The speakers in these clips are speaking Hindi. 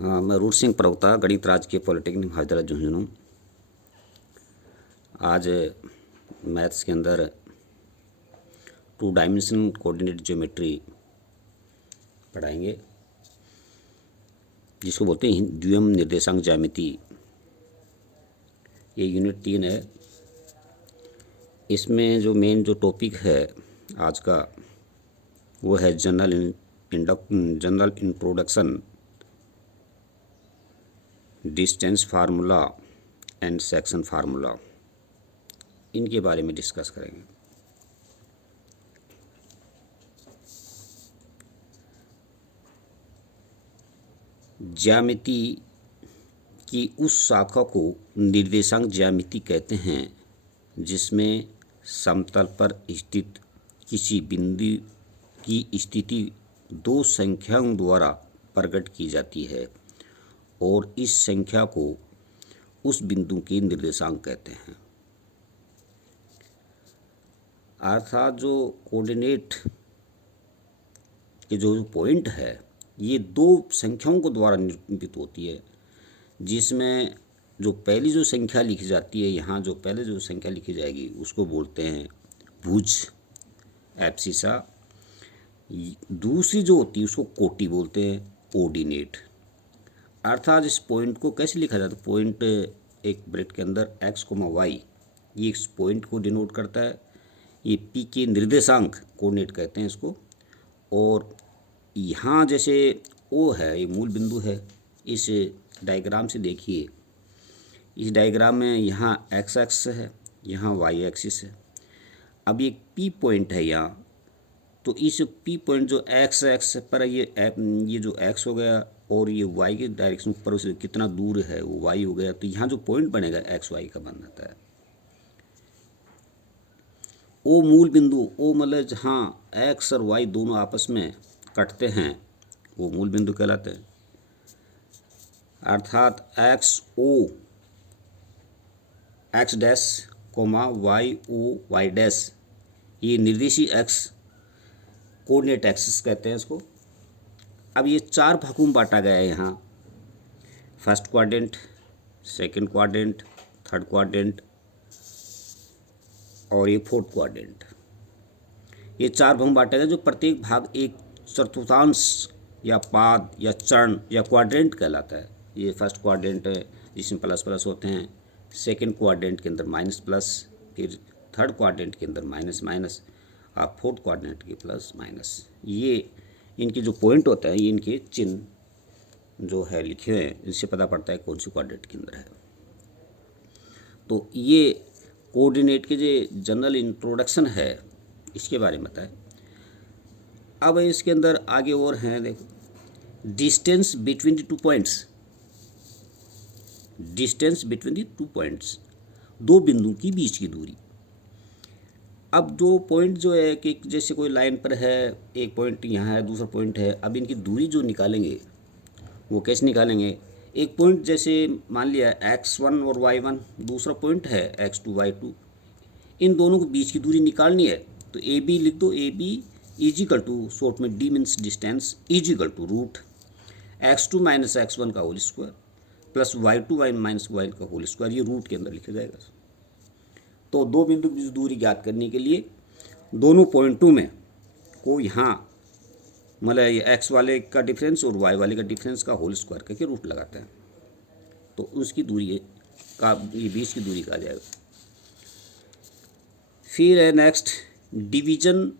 हाँ, मैं रूट सिंह प्रवक्ता गणित राज्य के पॉलिटेक्निक महाविद्यालय झुंझुनू। आज मैथ्स के अंदर 2 डायमेंशनल कोऑर्डिनेट ज्योमेट्री पढ़ाएंगे, जिसको बोलते हैं द्विम निर्देशांक ज्यामिति। ये यूनिट 3 है। इसमें जो मेन जो टॉपिक है आज का वो है general introduction, distance formula and section formula. इनके बारे में डिस्कस करेंगे। ज्यामिति की उस शाखा को निर्देशांक ज्यामिति कहते हैं जिसमें समतल पर स्थित किसी बिंदु की स्थिति 2 संख्याओं द्वारा प्रकट की जाती है और इस संख्या को उस बिंदु के निर्देशांक कहते हैं। अर्थात जो कोऑर्डिनेट के जो पॉइंट है ये 2 संख्याओं को द्वारा निरूपित होती है, जिसमें जो पहली जो संख्या लिखी जाती है, यहाँ जो पहले जो संख्या लिखी जाएगी उसको बोलते हैं भुज एब्सिसा। दूसरी जो होती है उसको कोटि बोलते हैं ऑर्डिनेट। अर्थात इस पॉइंट को कैसे लिखा जाता है? पॉइंट एक ब्रैकेट के अंदर x, y, ये इस पॉइंट को डिनोट करता है। ये p के निर्देशांक कोऑर्डिनेट कहते हैं इसको। और यहाँ जैसे O है, ये मूल बिंदु है। इस डायग्राम से देखिए, इस डायग्राम में यहाँ x एक्सिस है, यहाँ y एक्सिस है। अब ये P पॉइंट है यहाँ, तो इस P पॉइंट जो x एक्सिस पर ये जो x हो गया और ये y के डायरेक्शन पर उसे कितना दूर है वो y हो गया। तो यहाँ जो पॉइंट बनेगा x y का बन जाता है। O मूल बिंदु, O मतलब जहाँ x और y दोनों आपस में कटते हैं वो मूल बिंदु कहलाते हैं। अर्थात x dash comma y dash, ये निर्देशी x कोऑर्डिनेट एक्सिस कहते हैं इसको। अब ये 4 भागों में बांटा गया है यहाँ, first quadrant, second quadrant, third quadrant और ये फोर्थ क्वाड्रेंट। ये 4 भाग में बांटा गया, जो प्रत्येक भाग एक चतुर्थांश या पाद या चरण या क्वाड्रेंट कहलाता है। ये फर्स्ट क्वाड्रेंट है जिसमें प्लस प्लस होते हैं, सेकंड क्वाड्रेंट के अंदर माइनस प्लस, फिर थर्ड क्वाड्रेंट के अंदर माइनस माइनस और फोर्थ क्वाड्रेंट के प्लस माइनस। ये इनके जो पॉइंट होता है, ये इनके चिन्ह जो है लिखे हुए हैं, इससे पता पड़ता है कौन सी क्वाड्रेंट के अंदर है। तो ये कोऑर्डिनेट के जो जनरल इंट्रोडक्शन है इसके बारे में बताएं। अब इसके अंदर आगे और हैं, देखो, distance between the 2 points, distance between the 2 points, 2 बिंदु की बीच की दूरी। अब 2 पॉइंट जो है कि जैसे कोई लाइन पर है, एक पॉइंट यहाँ है, दूसरा पॉइंट है। अब इनकी दूरी जो निकालेंगे वो कैसे निकालेंगे? एक पॉइंट जैसे मान लिया x1 और y1, दूसरा पॉइंट है x2 y2, इन दोनों के बीच की दूरी निकालनी है तो AB लिख दो। AB इजिकल टू, शॉर्ट में D means distance, equal to root x2 minus x1 का whole square plus y2 minus y का होल स्क्वायर। ये रूट के अंदर लिखा जाएगा। तो 2 बिंदु की दूरी ज्ञात करने के लिए दोनों पॉइंटों में को यहाँ मतलब ये x वाले का डिफरेंस और y वाले का डिफरेंस का होल स्क्वायर करके रूट लगाते हैं, तो उसकी दूरी का ये बीच की दूरी कहा जाएगा। फिर है नेक्स्ट डिवीजन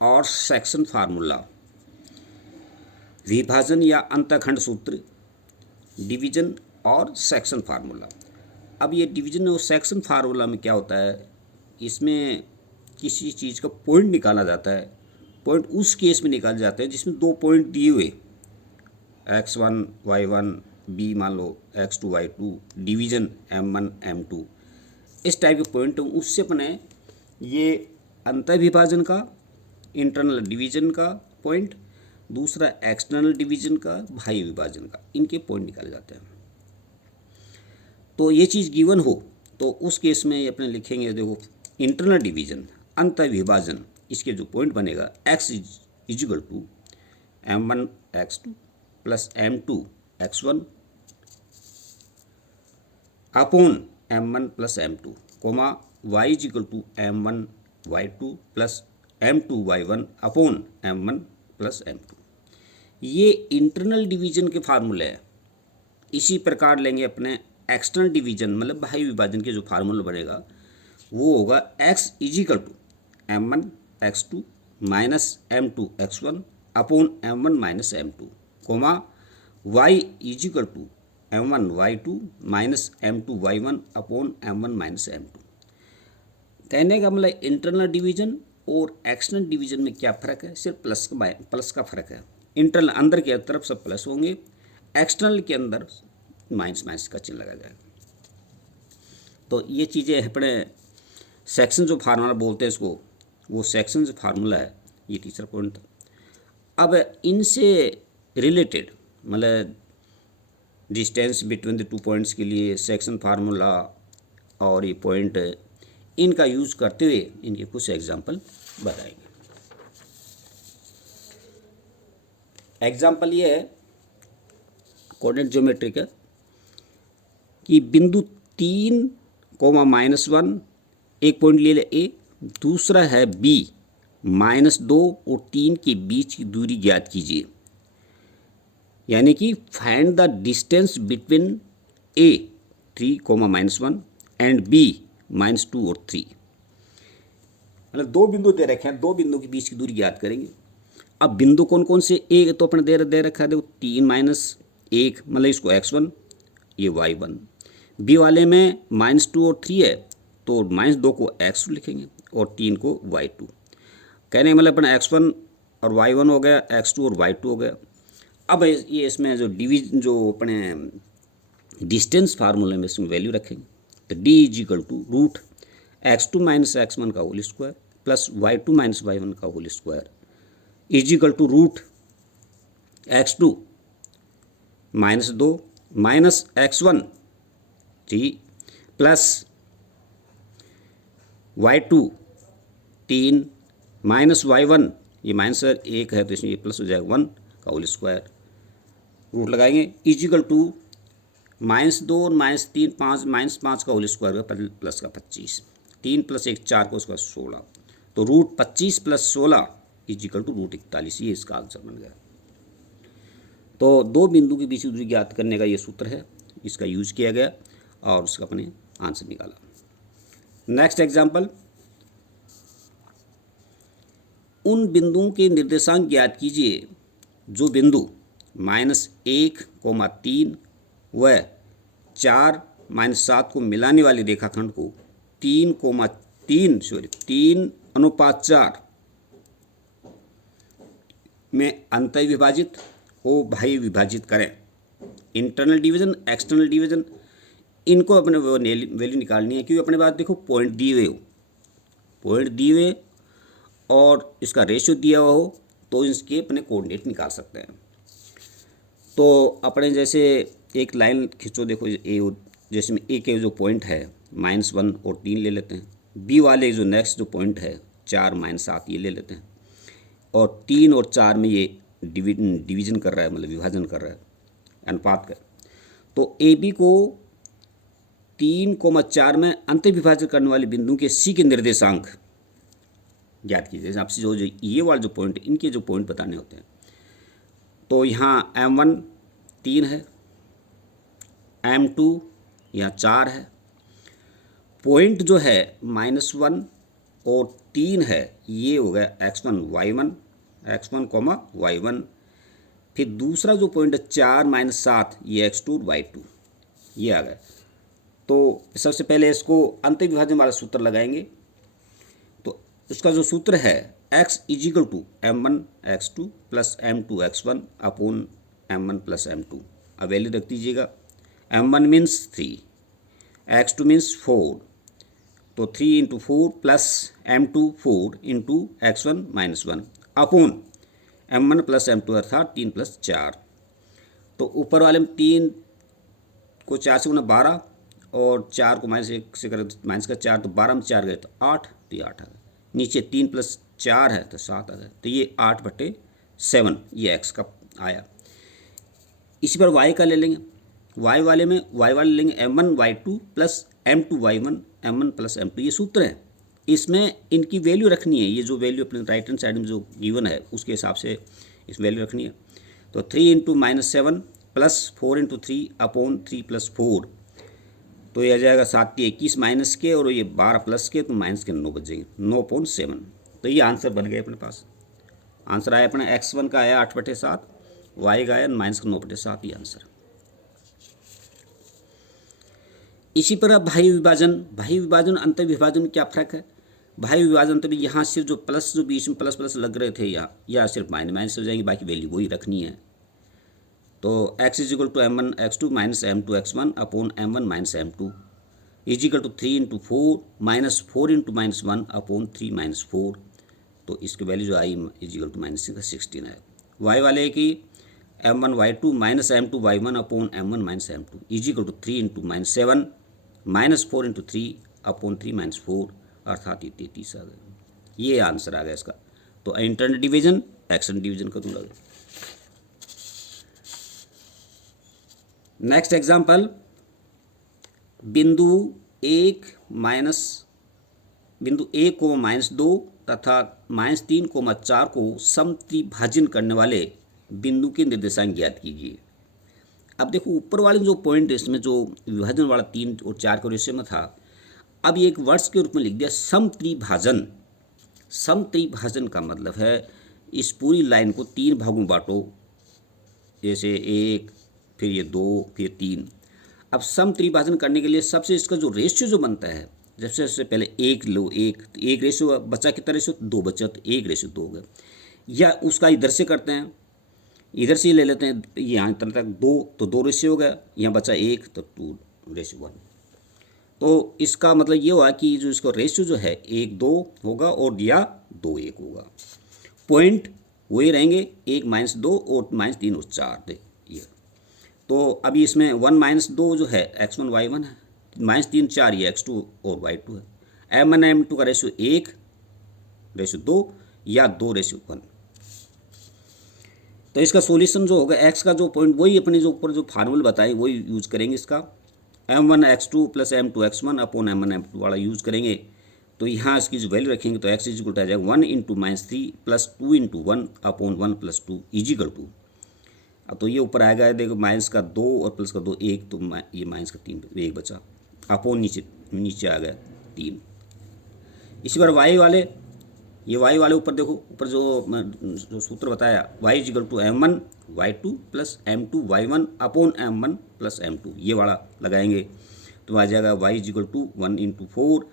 और सेक्शन फार्मूला, विभाजन या अंतःखंड सूत्र, डिवीजन और सेक्शन फार्मूला। अब ये डिवीजन और सेक्शन फार्मूला में क्या होता है, इसमें किसी चीज़ का पॉइंट निकाला जाता है। पॉइंट उस केस में निकाले जाते हैं जिसमें 2 पॉइंट दिए हुए, x1 y1, b मान लो x2 y2, division m1 m2, इस टाइप के पॉइंट उससे अपने ये अंतर विभाजन का, इंटरनल डिवीजन का पॉइंट, दूसरा एक्सटर्नल डिवीजन का, बाह्य विभाजन का, इनके पॉइंट निकाले जाते हैं। तो ये चीज़ गिवन हो तो उस केस में अपने लिखेंगे, देखो इंटरनल डिवीजन, अंतर विभाजन, इसके जो पॉइंट बनेगा x equal to m1 x2 plus m2 x1 upon m1 plus m2 comma y is equal to m1 y2 plus m2 y1 upon m1 plus m2। ये इंटरनल डिवीजन के फार्मूले हैं। इसी प्रकार लेंगे अपने एक्सटर्नल डिवीजन मतलब बाह्य विभाजन के जो फार्मूला बनेगा वो होगा x is equal to m1 x2 minus m2 x1 upon m1 minus m2 comma y is equal to m1 y2 minus m2 y1 upon m1 minus m2। कहने का मतलब इंटरनल डिवीजन और एक्सटर्नल डिवीजन में क्या फ़र्क है, सिर्फ प्लस का फ़र्क है। इंटरनल अंदर की तरफ सब प्लस होंगे, एक्सटर्नल के अंदर माइनस माइनस का चिन्ह लगा जाएगा। तो ये चीज़ें अपने सेक्शन जो फार्मूला बोलते हैं इसको, वो सेक्शन जो फार्मूला है, ये तीसरा पॉइंट था। अब इनसे रिलेटेड मतलब डिस्टेंस बिटवीन द 2 पॉइंट्स के लिए सेक्शन फार्मूला और ये पॉइंट इनका यूज़ करते हुए इनके कुछ एग्जांपल बताएंगे। एग्जांपल ये है कोऑर्डिनेट ज्योमेट्री का कि बिंदु 3, -1 एक पॉइंट ले ले ए, दूसरा है बी -2 और 3 के बीच की दूरी ज्ञात कीजिए। यानी कि find the distance between a 3, -1 and b -2 और 3। मतलब दो बिंदु दे रखे हैं, दो बिंदु के बीच की दूरी ज्ञात करेंगे। अब बिंदु कौन कौन से, ए तो अपने दे रखा है देखो 3 - 1 मतलब इसको x1 ये y1, बी वाले में -2 और 3 है तो -2 को x2 लिखेंगे और 3 को y2। कहने का मतलब अपना x1 और y1 हो गया, x2 और y2 हो गया। अब ये इसमें जो अपने डिस्टेंस फार्मूले में इसमें वैल्यू रखेंगे तो d is equal to root x2 minus x1 का whole square plus y2 minus y1 का whole square is equal to root x2 -2 minus x1 3 plus y2 3 minus y1 ये माइनस 1 है तो इसमें ये प्लस हो जाएगा 1 का होल स्क्वायर, रूट लगाएंगे इज इक्वल टू -2 और -3 5 -5 का होल स्क्वायर का प्लस का 25, 3 + 1 4 को उसका 16, तो root 25 + 16 is equal to root 41। ये इसका आंसर बन गया। तो दो बिंदु के बीच की दूरी ज्ञात करने का ये सूत्र है, इसका यूज किया गया और उसका अपने आंसर निकाला। नेक्स्ट एग्जाम्पल, उन बिंदुओं के निर्देशांक ज्ञात कीजिए जो बिंदु -1, 3 व 4, -7 को मिलाने वाली रेखाखंड को 3:4 में अंतः विभाजित और बाह्य विभाजित करें। इंटरनल डिवीजन, एक्सटर्नल डिवीजन, इनको अपने वैल्यू निकालनी है क्योंकि अपने पास देखो पॉइंट दिए हुए हो, पॉइंट दिए हुए और इसका रेशियो दिया हुआ हो तो इसके अपने कोऑर्डिनेट निकाल सकते हैं। तो अपने जैसे एक लाइन खींचो, देखो ए, जैसे में ए के जो पॉइंट है -1 और 3 ले लेते हैं, बी वाले जो नेक्स्ट जो पॉइंट है 4 -7 ये ले लेते हैं, और 3 और 4 में ये डिवीजन कर रहा है मतलब विभाजन कर रहा है अनुपात का। तो ए बी को 3,4 में अंत विभाजन करने वाले बिंदु के सी के निर्देशांक ज्ञात कीजिए। जैसे आपसे जो ये वाला जो पॉइंट, इनके जो पॉइंट बताने होते हैं, तो यहाँ M1 3 है, M2 यहाँ 4 है, पॉइंट जो है -1 और 3 है ये हो गया x1 y1, y1, फिर दूसरा जो पॉइंट है 4 - 7 ये x2 y2 ये आ गया। तो सबसे पहले इसको अंत विभाजन वाला सूत्र लगाएंगे। तो उसका जो सूत्र है x is equal to m1 x2 plus m2 x1 upon m1 plus m2। अब वैल्यू रख दीजिएगा, m1 मीन्स 3, x2 मीन्स 4, तो 3 × 4 plus m2 4 × x1 -1 upon m1 plus m2 अर्थात 3 + 4। तो ऊपर वाले में 3 को 4 से गुना 12 और 4 को -1 से करें माइनस का 4, तो 12 में 4 गए तो 8, तो ये 8 आ गया। नीचे 3 + 4 है तो 7 आ गया, तो ये 8/7 ये x का आया। इसी पर y का ले लेंगे, y वाले में y वाले लेंगे m1 y2 plus m2 y1 m1 plus m2, ये सूत्र है। इसमें इनकी वैल्यू रखनी है, ये जो वैल्यू अपने राइट हैंड साइड में जो गिवन है उसके हिसाब से इस वैल्यू रखनी है। तो 3 into -7 plus 4 into 3 upon 3 plus 4, तो ये आ जाएगा 7 के 21 माइनस के और ये 12 प्लस के, तो माइनस के 9 बच जाएंगे, 9.7। तो ये आंसर बन गए अपने पास। आंसर आया अपने x1 का आया 8/7, y का आया -9/7, ये आंसर। इसी पर अब भाई विभाजन अंतर विभाजन में क्या फ़र्क है? भाई विभाजन अंतर में यहाँ सिर्फ जो प्लस, जो बीच में प्लस प्लस लग रहे थे यहाँ सिर्फ माइनस हो जाएंगे, बाकी वैल्यू वही रखनी है। तो x equal to m1 x2 minus m2 x1 upon m1 minus m2 equal to 3 into 4 minus 4 into -1 upon 3 minus 4, तो इसकी वैल्यू जो आई इजिकल टू -16 है। y वाले की m1 y2 minus m2 y1 upon m1 minus m2 equal to 3 into -7 minus 4 into 3 upon 3 minus 4, अर्थात ये 33 आ गया। ये आंसर आ गया इसका। तो इंटरनल डिवीजन एक्सटर्नल डिवीजन का दूंगा। नेक्स्ट एग्जाम्पल, बिंदु 1 को -2 तथा -3, 4 को समत्रिभाजन करने वाले बिंदु के निर्देशांक ज्ञात कीजिए। अब देखो ऊपर वाले जो पॉइंट है इसमें जो विभाजन वाला 3 और 4 के रेशियो में था, अब ये एक वर्ड्स के रूप में लिख दिया समत्रिभाजन। समत्रिभाजन का मतलब है इस पूरी लाइन को 3 भागों में बांटो, जैसे 1, फिर ये 2, फिर 3। अब समत्रिभाजन करने के लिए सबसे इसका जो रेशियो जो बनता है, सबसे पहले 1 लो, 1 रेशियो बचा, कितना रेशियो 2 बचा, तो 1 रेशियो 2 हो गया। या उसका इधर से करते हैं, इधर से ही ले लेते हैं, यहाँ तक 2, तो 2 रेशियो हो गया, यहाँ बचा 1, तो 2:1। तो इसका मतलब ये हुआ कि जो इसका रेशियो जो है 1:2 होगा और या 2:1 होगा। पॉइंट वही रहेंगे, 1 -2 और -3 और 4 ये। तो अभी इसमें 1 -2 जो है x1 y1 है, -3 4 ये x2 और y2 है। m1 m2 का रेशियो 1:2 या 2:1। तो इसका सॉल्यूशन जो होगा x का जो पॉइंट वही अपने जो ऊपर जो फार्मूला बताए वही यूज करेंगे इसका, m1 x2 plus m2 x1 upon m1 m2 वाला यूज करेंगे। तो यहाँ इसकी जो वैल्यू रखेंगे तो x इजिकल टू आ जाएगा 1 into -3 plus 2 into 1 upon 1 plus 2 equal to. अब तो ये ऊपर आएगा, देखो माइनस का 2 और प्लस का 2 1, तो ये माइनस का 3 1 बचा, अपॉन नीचे आ गया 3। इसी बार y वाले, ये y वाले ऊपर देखो, ऊपर जो सूत्र बताया y equal to m1 y2 plus m2 y1 upon m1 plus m2, ये वाला लगाएंगे तो आ जाएगा y equal to 1 into 4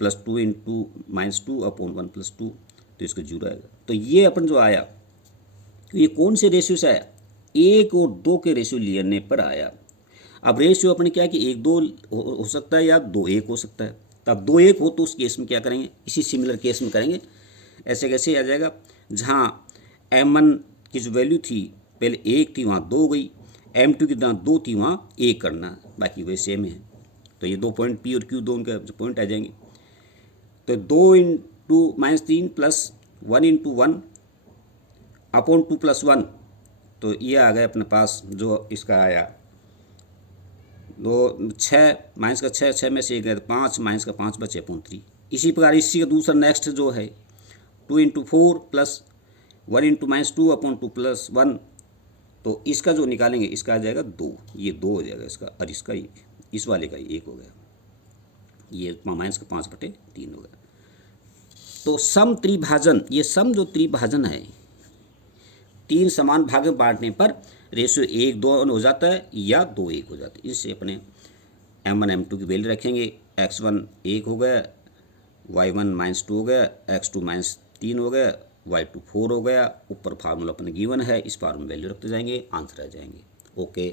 plus 2 into -2 upon 1 plus 2, तो इसका 0 आएगा। तो ये अपन जो आया, तो ये कौन से रेशियो से आया? 1 और 2 के रेशियो लेने पर आया। अब रेशियो अपने क्या है कि 1:2 हो सकता है या 2:1 हो सकता है। तब 2:1 हो तो उस केस में क्या करेंगे, इसी सिमिलर केस में करेंगे। ऐसे कैसे आ जाएगा, जहाँ m1 की जो वैल्यू थी पहले 1 थी, वहाँ 2 हो गई, m2 की जहाँ 2 थी वहाँ 1 करना, बाकी वही सेम है। तो ये 2 पॉइंट P और Q, 2 उनके पॉइंट आ जाएंगे। तो 2 into -3 plus 1 into 1 upon 2 plus 1, तो ये आ गया अपने पास जो इसका आया 6 माइनस का 6 में से 1 गया 5 माइनस का 5 बचे अपॉन 3। इसी प्रकार इसी का दूसरा नेक्स्ट जो है 2 into 4 plus 1 into -2 upon 2 plus 1, तो इसका जो निकालेंगे इसका आ जाएगा 2, ये 2 हो जाएगा इसका, और इसका इस वाले का 1 हो गया, ये माइनस का 5/3 हो गया। तो सम त्रिभाजन, ये सम जो त्रिभाजन है 3 समान भाग में बांटने पर रेशियो 1:2 हो जाता है या 2:1 हो जाता है। इससे अपने m1 m2 की वैल्यू रखेंगे, x1 1 हो गया, y1 -2 हो गया, x2 -3 हो गया, y2 4 हो गया। ऊपर फार्मूला अपने गिवन है, इस फार्मूला में वैल्यू रखते जाएंगे, आंसर आ जाएंगे। ओके।